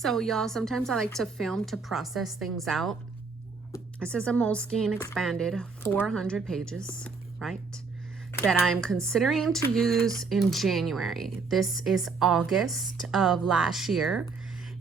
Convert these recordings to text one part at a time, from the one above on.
So y'all, sometimes I like to film to process things out. This is a Moleskine expanded 400 pages, right? That I'm considering to use in January. This is August of last year,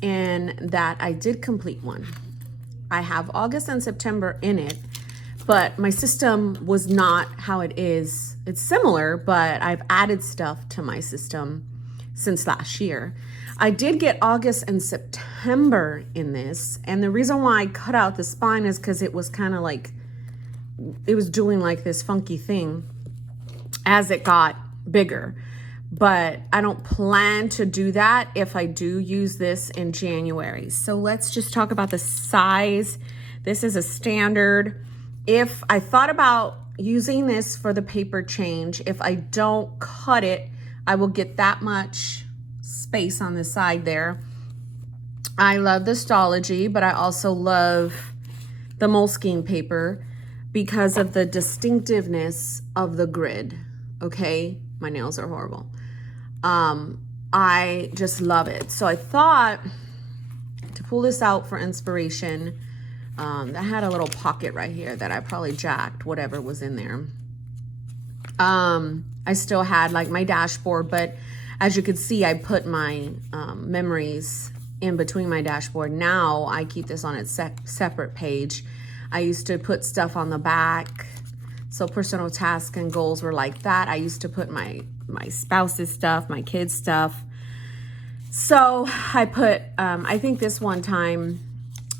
and that I did complete one. I have August and September in it, but my system was not how it is. It's similar, but I've added stuff to my system since last year. I did get August and September in this, and the reason why I cut out the spine is because it was kind of like, it was doing like this funky thing as it got bigger. But I don't plan to do that if I do use this in January. So let's just talk about the size. This is a standard. If I thought about using this for the paper change, if I don't cut it, I will get that much space on the side there. I love the Stology, but I also love the Moleskine paper because of the distinctiveness of the grid. Okay, my nails are horrible. I just love it. So I thought to pull this out for inspiration. That had a little pocket right here that I probably jacked whatever was in there. I still had like my dashboard, but as you could see, I put my memories in between my dashboard. Now I keep this on its separate page. I used to put stuff on the back. So personal tasks and goals were like that. I used to put my spouse's stuff, my kids' stuff. So I put, I think this one time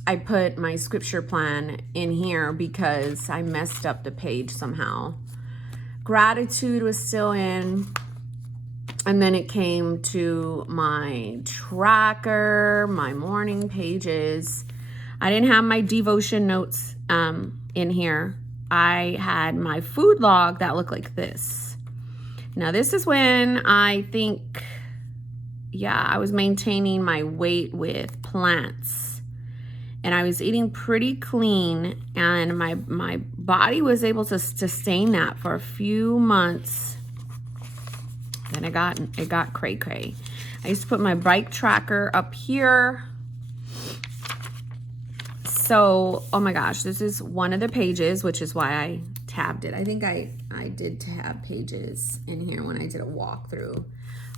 I put my scripture plan in here because I messed up the page somehow. Gratitude was still in. And then it came to my tracker, my morning pages. I didn't have my devotion notes in here. I had my food log that looked like this. Now this is when I think, yeah, I was maintaining my weight with plants. And I was eating pretty clean, and my body was able to sustain that for a few months. Then it got cray-cray. I used to put my bike tracker up here. So, oh my gosh, this is one of the pages, which is why I tabbed it. I think I did tab pages in here when I did a walkthrough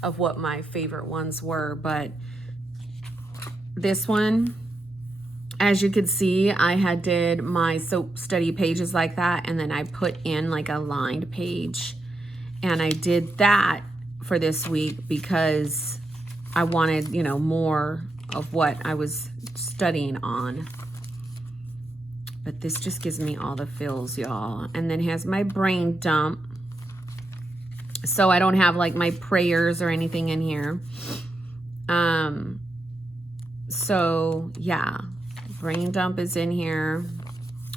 of what my favorite ones were. But this one, as you could see, I did my soap study pages like that, and then I put in like a lined page. And I did that for this week because I wanted, you know, more of what I was studying on. But this just gives me all the feels, y'all. And then has my brain dump. So I don't have like my prayers or anything in here. So yeah, brain dump is in here.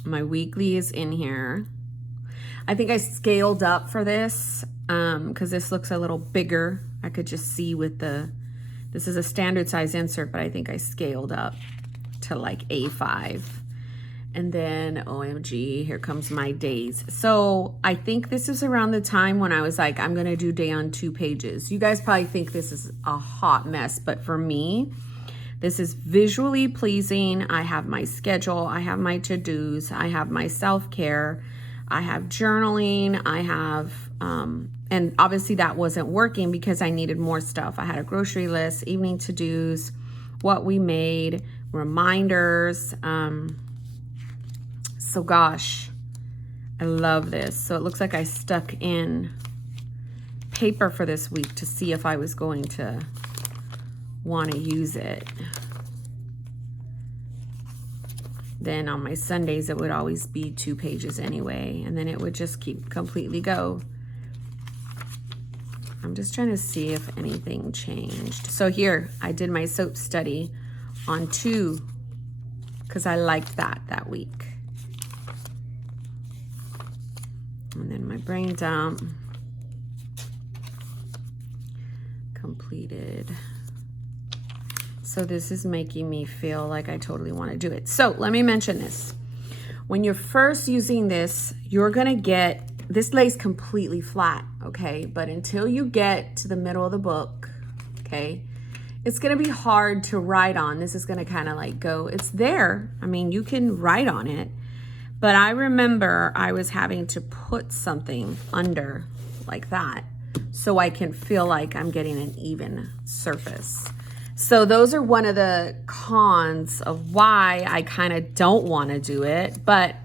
My weekly is in here. I think I scaled up for this because this looks a little bigger. I could just see with this is a standard size insert, but I think I scaled up to like A5. And then OMG, here comes my days. So I think this is around the time when I was like, I'm gonna do day on 2 pages. You guys probably think this is a hot mess, but for me, this is visually pleasing. I have my schedule, I have my to-dos, I have my self-care, I have journaling, I have, and obviously that wasn't working because I needed more stuff. I had a grocery list, evening to-dos, what we made, reminders. So gosh, I love this. So it looks like I stuck in paper for this week to see if I was going to want to use it. Then on my Sundays, it would always be 2 pages anyway, and then it would just keep completely go. I'm just trying to see if anything changed. So here, I did my soap study on 2 because I liked that week. And then my brain dump completed. So this is making me feel like I totally want to do it. So let me mention this. When you're first using this, you're gonna get, this lays completely flat, okay? But until you get to the middle of the book, okay, it's going to be hard to write on. This is going to kind of like go, it's there. I mean, you can write on it. But I remember I was having to put something under like that so I can feel like I'm getting an even surface. So those are one of the cons of why I kind of don't want to do it. But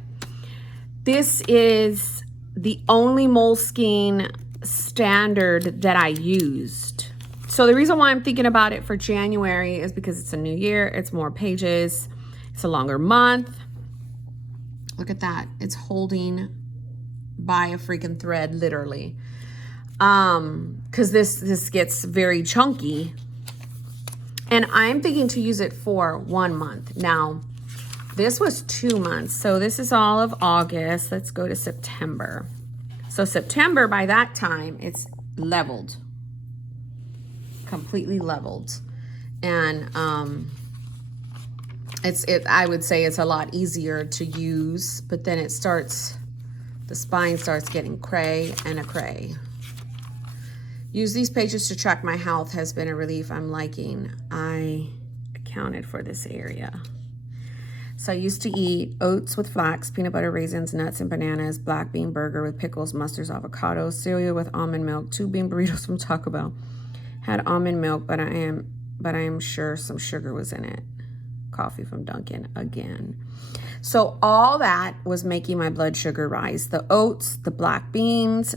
this is the only Moleskine standard that I used. So the reason why I'm thinking about it for January is because it's a new year, it's more pages, it's a longer month. Look at that. It's holding by a freaking thread, literally. Because this gets very chunky. And I'm thinking to use it for 1 month. Now, this was 2 months. So this is all of August. Let's go to September. So September, by that time, it's leveled. Completely leveled. And I would say it's a lot easier to use, but then it starts, the spine starts getting cray and a cray. Use these pages to track my health has been a relief I'm liking. I accounted for this area. So I used to eat oats with flax, peanut butter, raisins, nuts, and bananas, black bean burger with pickles, mustards, avocados, cereal with almond milk, 2 bean burritos from Taco Bell. Had almond milk, but I am sure some sugar was in it. Coffee from Dunkin' again. So all that was making my blood sugar rise. The oats, the black beans,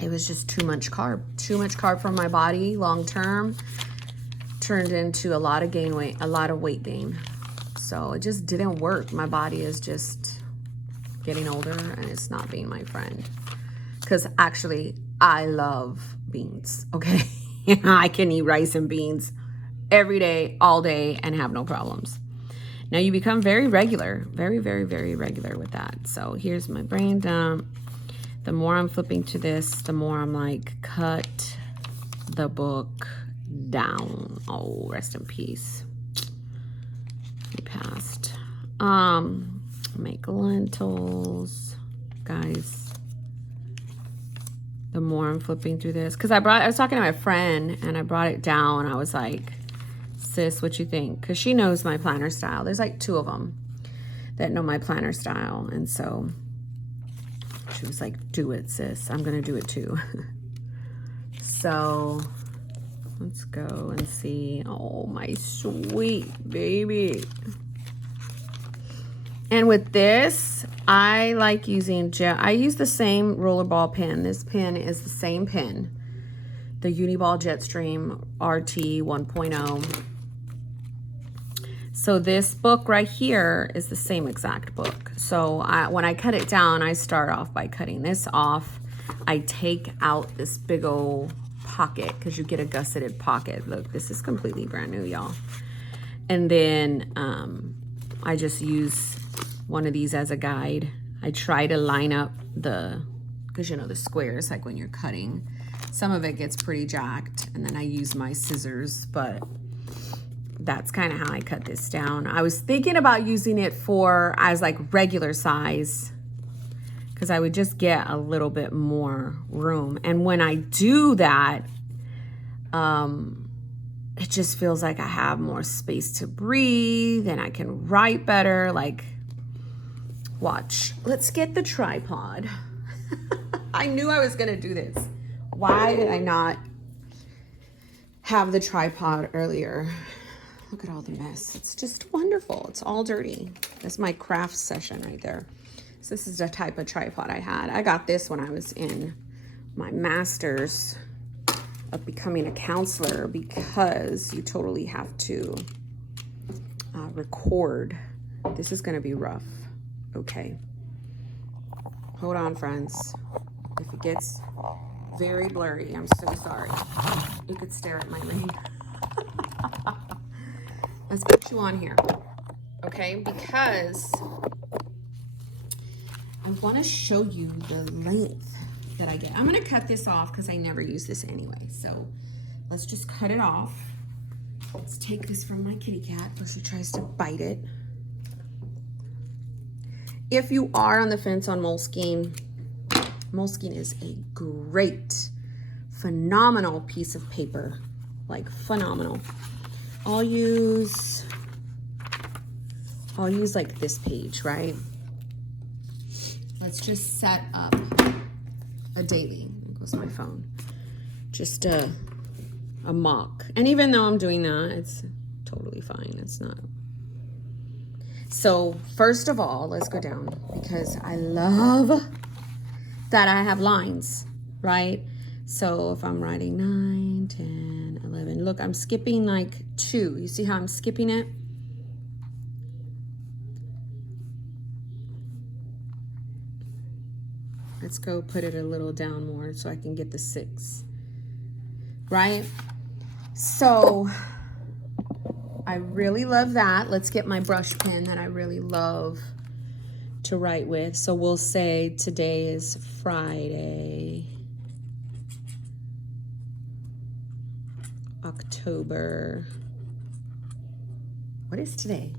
it was just too much carb for my body long term. Turned into a lot of weight gain. So it just didn't work. My body is just getting older and it's not being my friend. Because actually, I love beans, okay? I can eat rice and beans every day, all day, and have no problems. Now you become very regular, very, very, very regular with that. So here's my brain dump. The more I'm flipping to this, the more I'm like, cut the book down. Oh, rest in peace. He passed. Make lentils, guys. The more I'm flipping through this, because I was talking to my friend and I brought it down. I was like, sis, what you think? Because she knows my planner style. There's like 2 of them that know my planner style. And so she was like, do it, sis. I'm going to do it too. So let's go and see. Oh, my sweet baby. And with this, I like using gel. I use the same rollerball pen. This pen is the same pen. The Uniball Jetstream RT 1.0. So this book right here is the same exact book. So when I cut it down, I start off by cutting this off. I take out this big old pocket because you get a gusseted pocket. Look, this is completely brand new, y'all. And then I just use one of these as a guide. I try to line up because you know the squares, like when you're cutting. Some of it gets pretty jacked, and then I use my scissors, but that's kind of how I cut this down. I was thinking about using it as like regular size, because I would just get a little bit more room. And when I do that, it just feels like I have more space to breathe and I can write better. Like, watch. Let's get the tripod. I knew I was going to do this. Why did I not have the tripod earlier? Look at all the mess. It's just wonderful. It's all dirty. That's my craft session right there. So this is the type of tripod I had. I got this when I was in my master's of becoming a counselor, because you totally have to record. This is going to be rough. Okay. Hold on, friends. If it gets very blurry, I'm so sorry. You could stare at my ring. Let's put you on here, okay? Because I want to show you the length that I get. I'm going to cut this off because I never use this anyway. So let's just cut it off. Let's take this from my kitty cat before she tries to bite it. If you are on the fence on Moleskine, Moleskine is a great, phenomenal piece of paper like phenomenal. I'll use like this page, right? Let's just set up a daily. There goes my phone. Just a mock. And even though I'm doing that, it's totally fine. It's not. So first of all, let's go down, because I love that I have lines, right? So if I'm writing 9, 10, 11, look, I'm skipping like 2. You see how I'm skipping it? Let's go put it a little down more so I can get the 6, right? So I really love that. Let's get my brush pen that I really love to write with. So we'll say today is Friday, October. What is today?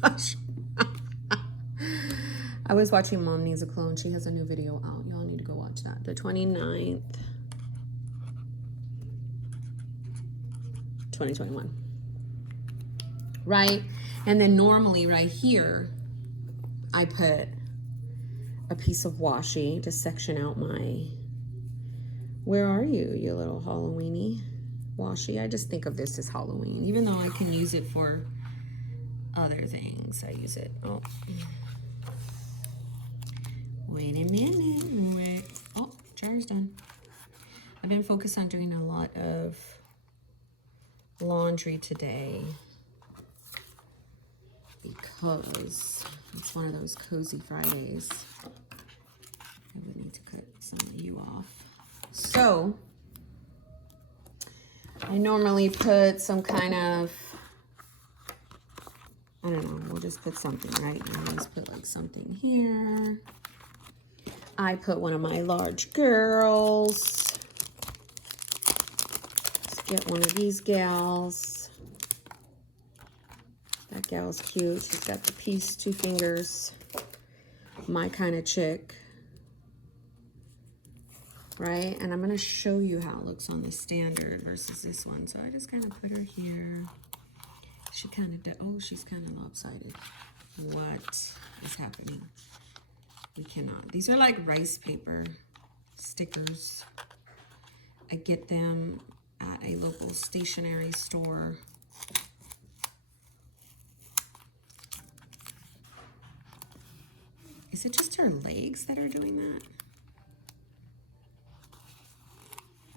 Gosh. I was watching Mom Needs a Clone. She has a new video out. Y'all need to go watch that. The 29th, 2021. Right? And then normally right here, I put a piece of washi to section out my, where are you, you little Halloweeny washi? I just think of this as Halloween, even though I can use it for other things. I use it. Oh. Wait a minute. Wait. Oh, jar's done. I've been focused on doing a lot of laundry today because it's one of those cozy Fridays. I would need to cut some of you off. So I normally put some kind of, I don't know, we'll just put something, right? I always put like something here. I put one of my large girls. Let's get one of these gals. That gal's cute. She's got the piece, 2 fingers. My kind of chick. Right? And I'm going to show you how it looks on the standard versus this one. So I just kind of put her here. She kind of, oh, she's kind of lopsided. What is happening? We cannot. These are like rice paper stickers. I get them at a local stationery store. Is it just her legs that are doing that?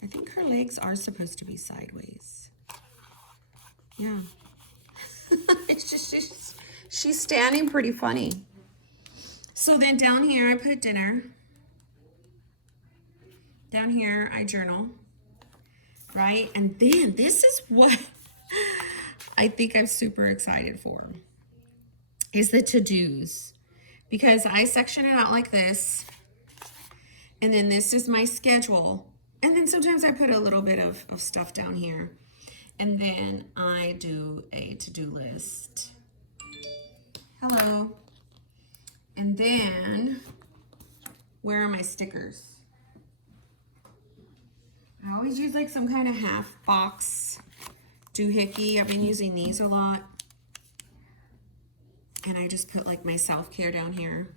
I think her legs are supposed to be sideways. Yeah. It's just, she's standing pretty funny. So then down here, I put dinner. Down here, I journal, right? And then this is what I think I'm super excited for, is the to-dos. Because I section it out like this. And then this is my schedule. And then sometimes I put a little bit of stuff down here. And then I do a to-do list. Hello. And then, where are my stickers? I always use like some kind of half box doohickey. I've been using these a lot. And I just put like my self-care down here.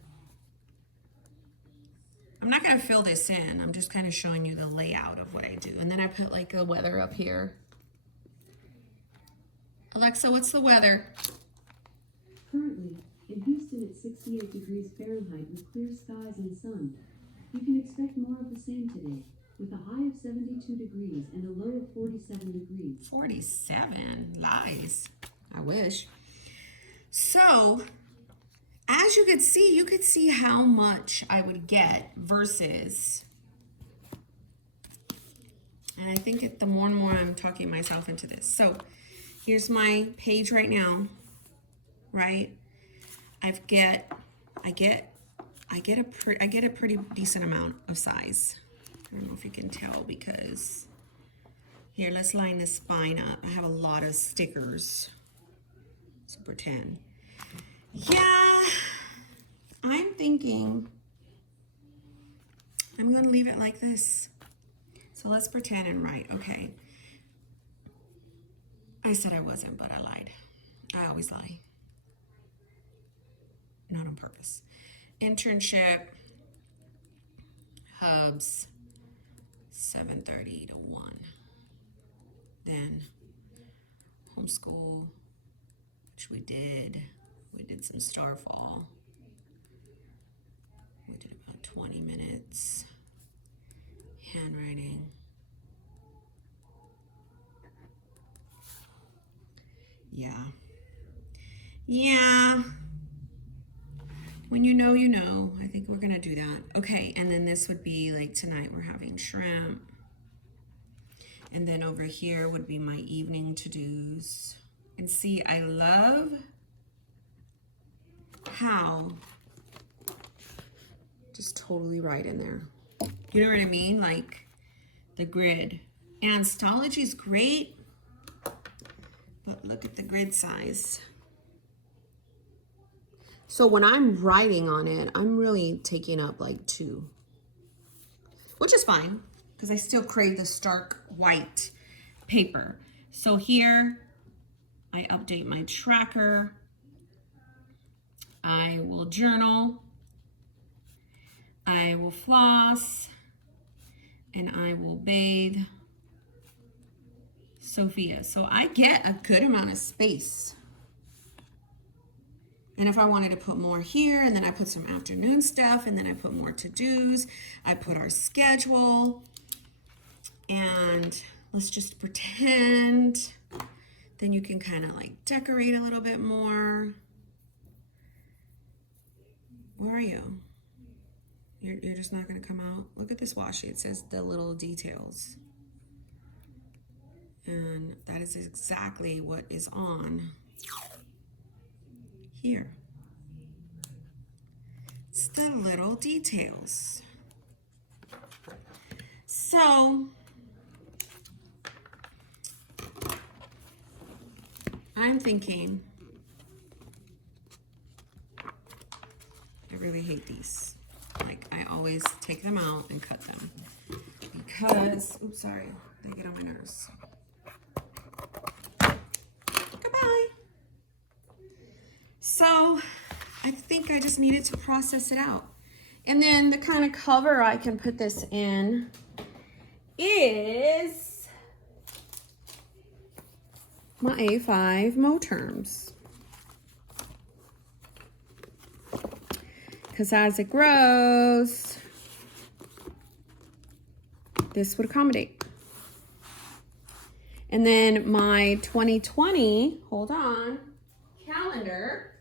I'm not gonna fill this in. I'm just kind of showing you the layout of what I do. And then I put like the weather up here. Alexa, what's the weather? Currently, in Houston, it's 68 degrees Fahrenheit with clear skies and sun. You can expect more of the same today, with a high of 72 degrees and a low of 47 degrees. 47? Lies. I wish. So, as you could see how much I would get versus, and I think the more and more I'm talking myself into this. So, here's my page right now, right? I get a pretty decent amount of size. I don't know if you can tell because here, let's line the spine up. I have a lot of stickers. So pretend. Yeah, I'm thinking I'm gonna leave it like this. So let's pretend and write. Okay. I said I wasn't, but I lied. I always lie. Not on purpose. Internship, hubs, 7:30 to 1. Then homeschool, which we did. We did some Starfall. We did about 20 minutes. Handwriting. Yeah. Yeah. When you know, you know. I think we're going to do that. Okay, and then this would be like tonight we're having shrimp. And then over here would be my evening to-dos. And see, I love how just totally right in there. You know what I mean? Like the grid. And Stology is great, but look at the grid size. So when I'm writing on it, I'm really taking up like 2, which is fine because I still crave the stark white paper. So here I update my tracker. I will journal. I will floss. And I will bathe Sophia. So I get a good amount of space. And if I wanted to put more here, and then I put some afternoon stuff, and then I put more to-dos, I put our schedule, and let's just pretend. Then you can kind of like decorate a little bit more. Where are you? You're just not gonna come out? Look at this washi. It says the little details. And that is exactly what is on here. It's the little details. So I'm thinking, I really hate these. Like I always take them out and cut them because, oops, sorry, they get on my nerves. Goodbye. So I think I just needed to process it out. And then the kind of cover I can put this in is my A5 Moterms. Because as it grows, this would accommodate. And then my 2020, hold on, calendar.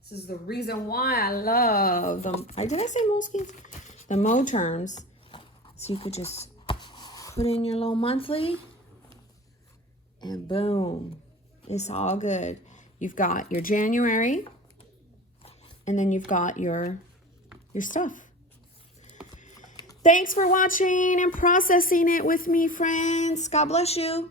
This is the reason why I love them. Did I say Moleskine? The Moterms. So you could just put in your little monthly and boom, it's all good. You've got your January and then you've got your stuff. Thanks for watching and processing it with me, friends. God bless you.